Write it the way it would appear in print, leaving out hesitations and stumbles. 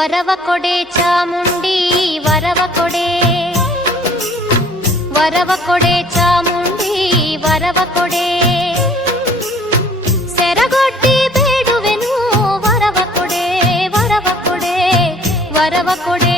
ವರವ ಕೊಡೆ ಚಾಮುಂಡಿ ವರವ ಕೊಡೆ, ವರವ ಕೊಡೆ ಚಾಮುಂಡಿ ವರವ ಕೊಡೆ. ಸೆರಗೊಡ್ಡಿ ಬೇಡುವೆನು ವರವ ಕೊಡೆ, ವರವ ಕೊಡೆ, ವರವ ಕೊಡೆ.